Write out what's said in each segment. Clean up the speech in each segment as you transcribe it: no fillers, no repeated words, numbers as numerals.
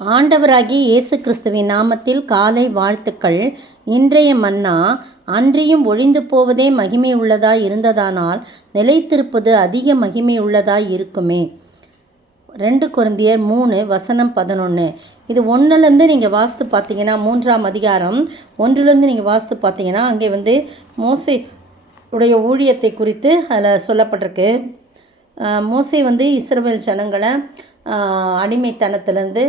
ஆண்டவராகிய இயேசு கிறிஸ்துவின் நாமத்தில் காலை வாழ்த்துக்கள். இன்றைய மன்னா, அன்றியும் ஒழிந்து போவதே மகிமை உள்ளதாய் இருந்ததானால் நிலைத்திருப்பது அதிக மகிமை உள்ளதாய் இருக்குமே. 2 கொரிந்தியர் 3:11. இது 1லேருந்து நீங்கள் வாசித்து பார்த்தீங்கன்னா, 3ஆம் அதிகாரம் 1லேருந்து நீங்கள் வாசித்து பார்த்தீங்கன்னா, அங்கே மோசே உடைய ஊழியத்தை குறித்து அதில் சொல்லப்பட்டிருக்கு. மோசே இஸ்ரவேல் ஜனங்களை அடிமைத்தனத்திலேருந்து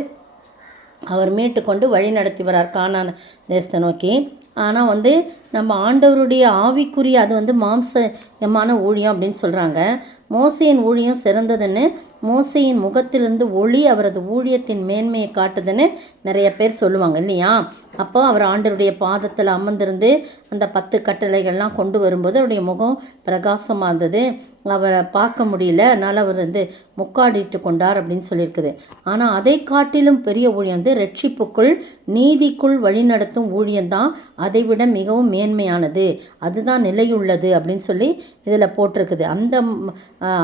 அவர் மீட்டு கொண்டு வழி நடத்தி வரார் கானான் தேசத்தை நோக்கி. ஆனால் நம்ம ஆண்டவருடைய ஆவிக்குரிய அது மாம்சமான ஊழியம் அப்படின்னு சொல்கிறாங்க. மோசையின் ஊழியம் சிறந்ததுன்னு, மோசையின் முகத்திலிருந்து ஒளி அவரது ஊழியத்தின் மேன்மையை காட்டுதுன்னு நிறைய பேர் சொல்லுவாங்க இல்லையா. அப்போ அவர் ஆண்டவருடைய பாதத்தில் அமர்ந்திருந்து அந்த 10 கட்டளைகள்லாம் கொண்டு வரும்போது அவருடைய முகம் பிரகாசமாக இருந்தது. அவரை பார்க்க முடியல, அதனால் அவர் முக்காடிட்டு கொண்டார் அப்படின்னு சொல்லியிருக்குது. ஆனால் அதை காட்டிலும் பெரிய ஊழியம் ரட்சிப்புக்குள் நீதிக்குள் வழிநடத்தும் ஊழியம்தான் அதைவிட மிகவும் மேன்மையானது, அதுதான் நிலையுள்ளது அப்படின்னு சொல்லி இதில் போட்டிருக்குது.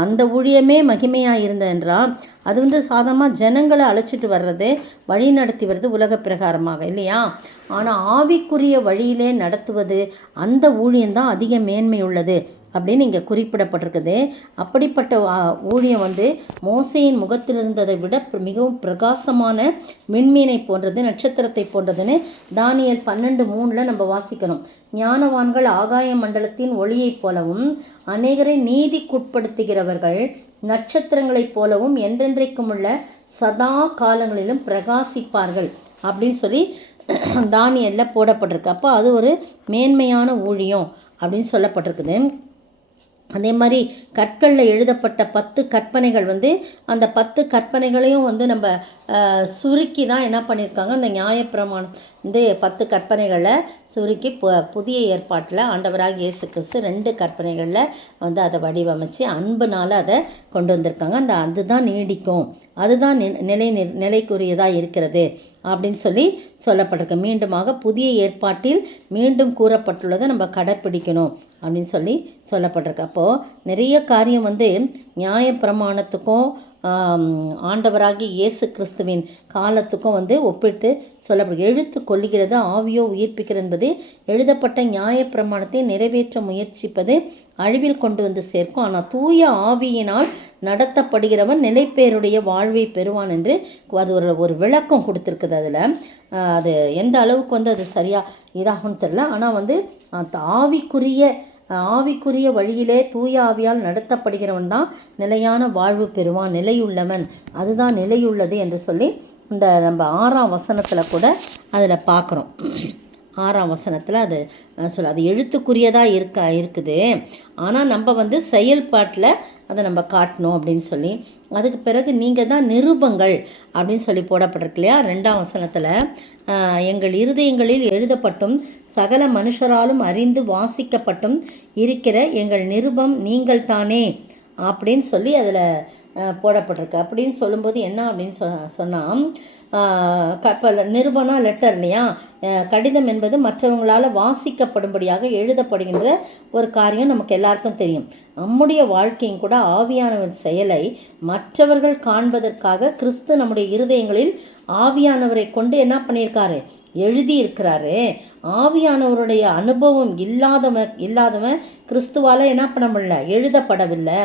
அந்த ஊழியமே மகிமையாக இருந்ததென்றால் அது சாதாரணமாக ஜனங்களை அழைச்சிட்டு வர்றது, வழி நடத்தி வர்றது உலக பிரகாரமாக இல்லையா. ஆனால் ஆவிக்குரிய வழியிலே நடத்துவது அந்த ஊழியம்தான் அதிக மேன்மை உள்ளது அப்படின்னு இங்கே குறிப்பிடப்பட்டிருக்குது. அப்படிப்பட்ட ஊழியம் மோசையின் முகத்தில் இருந்ததை விட மிகவும் பிரகாசமான விண்மீனை போன்றது, நட்சத்திரத்தை போன்றதுன்னு தானியேல் 12:3 நம்ம வாசிக்கணும். ஞானவான்கள் ஆகாய மண்டலத்தின் ஒளியைப் போலவும் அநேகரை நீதிக்குட்படுத்துகிறவர்கள் நட்சத்திரங்களைப் போலவும் என்றென்றைக்கும் உள்ள சதா காலங்களிலும் பிரகாசிப்பார்கள் அப்படின்னு சொல்லி தானியேலில் போடப்பட்டிருக்கு. அப்போ அது ஒரு மேன்மையான ஊழியம் அப்படின்னு சொல்லப்பட்டிருக்குது. அதே மாதிரி கற்களில் எழுதப்பட்ட 10 கற்பனைகள் அந்த 10 கற்பனைகளையும் நம்ம சுருக்கி தான் என்ன பண்ணியிருக்காங்க, அந்த நியாயப்பிரமாணம் 10 கற்பனைகளை சுருக்கி புதிய ஏற்பாட்டில் ஆண்டவராக இயேசு கிறிஸ்து 2 கற்பனைகளில் அதை வடிவமைச்சு அன்புனால் அதை கொண்டு வந்திருக்காங்க. அதுதான் நீடிக்கும், அதுதான் நிலைக்குரியதாக இருக்கிறது அப்படின்னு சொல்லப்பட்டிருக்கு. மீண்டுமாக புதிய ஏற்பாட்டில் மீண்டும் கூறப்பட்டுள்ளதை நம்ம கடைப்பிடிக்கணும் அப்படின்னு சொல்லப்பட்டிருக்கு. அப்போது நிறைய காரியம் நியாயப்பிரமாணத்துக்கும் ஆண்டவராகிய இயேசு கிறிஸ்துவின் காலத்துக்கும் ஒப்பிட்டு சொல்லப்படுது. எழுத்து கொள்ளுகிறது, ஆவியோ உயிர்ப்பிக்கிறது என்பது எழுதப்பட்ட நியாயப்பிரமாணத்தை நிறைவேற்ற முயற்சிப்பது அழிவில் கொண்டு சேர்க்கும். ஆனால் தூய ஆவியினால் நடத்தப்படுகிறவன் நிலைப்பேருடைய வாழ்வை பெறுவான் என்று அது ஒரு விளக்கம் கொடுத்துருக்குது. அதில் அது எந்த அளவுக்கு அது சரியாக இதாகும்னு தெரியல. ஆனால் அந்த ஆவிக்குரிய வழியிலே தூய ஆவியால் நடத்தப்படுகிறவன் தான் நிலையான வாழ்வு பெறுவான், நிலையுள்ளவன், அதுதான் நிலையுள்ளது என்று சொல்லி இந்த நம்ம 6ஆம் வசனத்தில் கூட அதில் பார்க்குறோம். 6ஆம் வசனத்தில் அது அது எழுத்துக்குரியதாக இருக்குது. ஆனால் நம்ம செயல்பாட்டில் அதை நம்ம காட்டணும் அப்படின்னு சொல்லி, அதுக்கு பிறகு நீங்கள் தான் நிருபங்கள் அப்படின்னு சொல்லி போடப்பட்டிருக்கு இல்லையா. 2ஆம் வசனத்தில் எங்கள் இருதயங்களில் எழுதப்பட்டும் சகல மனுஷராலும் அறிந்து வாசிக்கப்பட்டும் இருக்கிற எங்கள் நிருபம் நீங்கள் தானே அப்படின்னு சொல்லி அதில் போடப்பட்டிருக்கு. அப்படின்னு சொல்லும்போது என்ன அப்படின்னு சொன்னால், நிருபனா லெட்டர் இல்லையா, கடிதம் என்பது மற்றவங்களால் வாசிக்கப்படும்படியாக எழுதப்படுகின்ற ஒரு காரியம் நமக்கு எல்லாருக்கும் தெரியும். நம்முடைய வாழ்க்கையும் கூட ஆவியானவர் செயலை மற்றவர்கள் காண்பதற்காக கிறிஸ்து நம்முடைய இருதயங்களில் ஆவியானவரை கொண்டு என்ன பண்ணியிருக்காரு, எழுதியிருக்கிறாரு. ஆவியானவருடைய அனுபவம் இல்லாதவன் கிறிஸ்துவால் என்ன பண்ண முடியல, எழுதப்படவில்லை.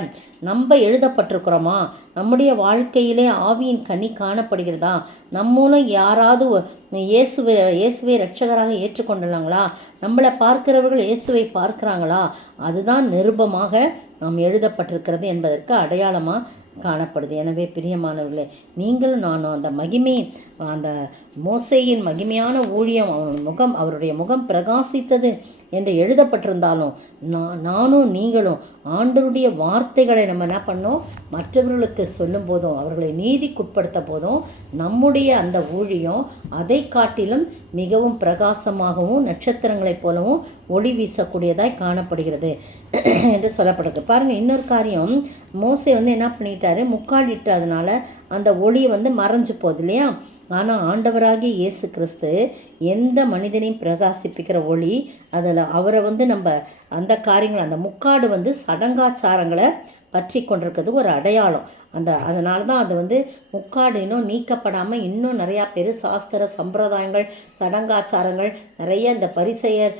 நம்ம எழுதப்பட்டிருக்கிறோமா, நம்முடைய வாழ்க்கையிலே ஆவியின் கனி காணப்படுகிறதா, நம்ம மூலம் யாராவது இயேசுவை ரட்சகராக ஏற்றுக்கொண்டுள்ளாங்களா, நம்மளை பார்க்கிறவர்கள் இயேசுவை பார்க்குறாங்களா, அதுதான் நிருபமாக நாம் எழுதப்பட்டிருக்கிறது என்பதற்கு அடையாளமாக காணப்படுது. எனவே பிரியமானவர்களே, நீங்களும் நானும் அந்த மோசேயின் மகிமையான ஊழியம் அவருடைய முகம் பிரகாசித்தது என்று எழுதப்பட்டிருந்தாலும் நானும் நீங்களும் ஆண்டவருடைய வார்த்தைகளை நம்ம என்ன பண்ணோம், மற்றவர்களுக்கு சொல்லும் போதும் அவர்களை நீதிக்குட்படுத்த போதும் நம்முடைய அந்த ஊழியம் அதை காட்டிலும் மிகவும் பிரகாசமாகவும் நட்சத்திரங்களைப் போலவும் ஒளி வீசக்கூடியதாய் காணப்படுகிறது என்று சொல்லப்படுது. பாருங்கள், இன்னொரு காரியம், மோசே என்ன பண்ணிட்டாரு, முக்காடிட்டதுனால அந்த ஒளி மறைஞ்சு போகுது இல்லையா. ஆனால் ஆண்டவராகிய இயேசு கிறிஸ்து எந்த மனிதனையும் பிரகாசிப்பிக்கிற ஒளி, அதில் அவரை நம்ம அந்த காரியங்கள், அந்த முக்காடு சடங்காச்சாரங்களை பற்றி கொண்டிருக்கிறது ஒரு அடையாளம். அதனால தான் அது வந்து முக்காடு இன்னும் நீக்கப்படாமல் இன்னும் நிறையா பேர் சாஸ்திர சம்பிரதாயங்கள் சடங்காச்சாரங்கள் நிறைய இந்த பரிசெயர்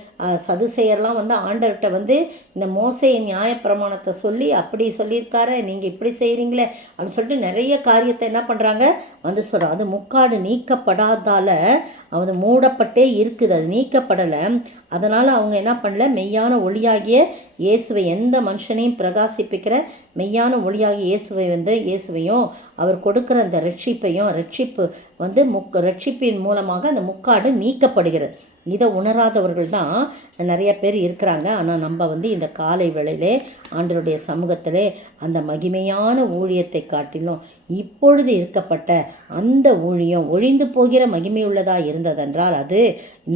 சதுசெயர்லாம் வந்து ஆண்டவர்கிட்ட வந்து இந்த மோசேயின் நியாயப்பிரமாணத்தை சொல்லி அப்படி சொல்லியிருக்காரு, நீங்கள் இப்படி செய்கிறீங்களே அப்படின்னு சொல்லிட்டு நிறைய காரியத்தை என்ன பண்ணுறாங்க வந்து சொல்கிறோம். அது முக்காடு நீக்கப்படாதால் அது மூடப்பட்டே இருக்குது, அது நீக்கப்படலை. அதனால் அவங்க என்ன பண்ணல, மெய்யான ஒளியாகிய இயேசுவை, எந்த மனுஷனையும் பிரகாசிப்பிக்கிற மெய்யான ஒளியாகிய இயேசுவையும் அவர் கொடுக்குற அந்த ரட்சிப்பு வந்து ரட்சிப்பின் மூலமாக அந்த முக்காடு நீக்கப்படுகிறது. இதை உணராதவர்கள் தான் நிறைய பேர் இருக்கிறாங்க. ஆனால் நம்ம வந்து இந்த காலை வேளையிலே ஆண்டவருடைய சமூகத்திலே அந்த மகிமையான ஊழியத்தை காட்டிலும் இப்பொழுது இருக்கப்பட்ட அந்த ஊழியம் ஒழிந்து போகிற மகிமையுள்ளதாக இருந்ததென்றால் அது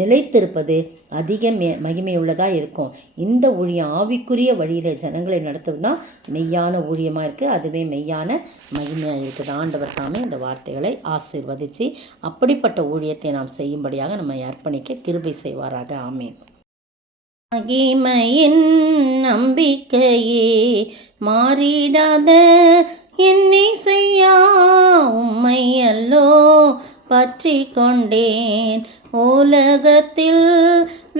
நிலைத்திருப்பது அதிக மகிமையுள்ளதாக இருக்கும். இந்த ஊழியம் ஆவிக்குரிய வழியில் ஜனங்களை நடத்துவது தான் மெய்யான ஊழியமாக இருக்குது. அதுவே மெய்யான மகிமையாக இருக்குது. ஆண்டவர் தாமே இந்த வார்த்தைகளை ஆசீர்வதித்து அப்படிப்பட்ட ஊழியத்தை நாம் செய்யும்படியாக நம்ம அர்ப்பணிக்க கிருபை செய்வாராக. ஆமேன். மகிமையின் நம்பிக்கையே மாறிடாத என்னை செய்யா உம்மை அல்லோ பற்றி கொண்டேன், உலகத்தில்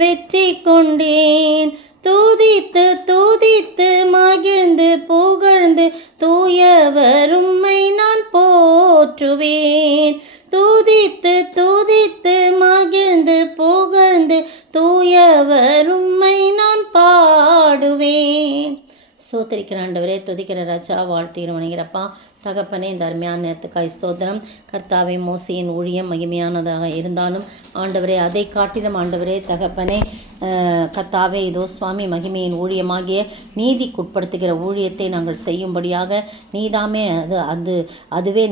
வெற்றி கொண்டேன். தூதித்து தூதித்து மகிழ்ந்து புகழ்ந்து தூயவர் உம்மை நான் போற்றுவேன். தூதித்து தூதித்து மகிழ்ந்து புகழ்ந்து தூயவர் உம்மை நான் பாடுவேன். ஸ்தோத்திரிக்கிற ஆண்டவரே, துதிக்கிற ராஜா, வாழ்த்துகிற வணங்கிறப்பா தகப்பனே, இந்த அருமையான நேரத்துக்காய் ஸ்தோத்திரம். கர்த்தாவே, மோசேயின் ஊழியம் மகிமையானதாக இருந்தாலும் ஆண்டவரே, அதை காட்டிலும் ஆண்டவரே தகப்பனே கர்த்தாவே, இதோ சுவாமி மகிமையின் ஊழியமாகிய நீதிக்குட்படுத்துகிற ஊழியத்தை நாங்கள் செய்யும்படியாக நீதாமே அதுவே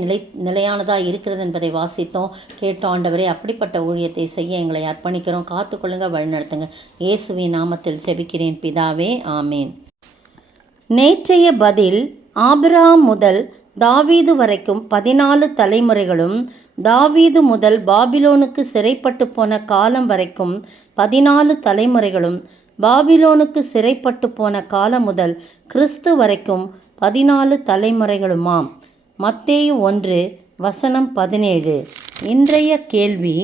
நிலையானதாக இருக்கிறது என்பதை வாசித்தோம், கேட்டோம். ஆண்டவரே, அப்படிப்பட்ட ஊழியத்தை செய்ய எங்களை அர்ப்பணிக்கிறோம். காத்துக்கொள்ளுங்க, வழிநடத்துங்க. இயேசுவின் நாமத்தில் ஜெபிக்கிறேன் பிதாவே, ஆமேன். நேற்றைய பதில் ஆபிரகாம் முதல் தாவீது வரைக்கும் 14 தலைமுறைகளும், தாவீது முதல் பாபிலோனுக்கு சிறைப்பட்டு போன காலம் வரைக்கும் 14 தலைமுறைகளும், பாபிலோனுக்கு சிறைப்பட்டு போன காலம் முதல் கிறிஸ்து வரைக்கும் 14 தலைமுறைகளுமாம். மத்தேயு 1:17. இன்றைய கேள்வி: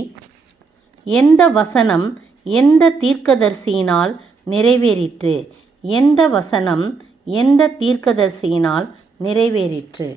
எந்த வசனம் எந்த தீர்க்கதரிசியினால் நிறைவேறிற்று? எந்த வசனம் எந்த தீர்க்கதரிசியினால் நிறைவேறிற்று?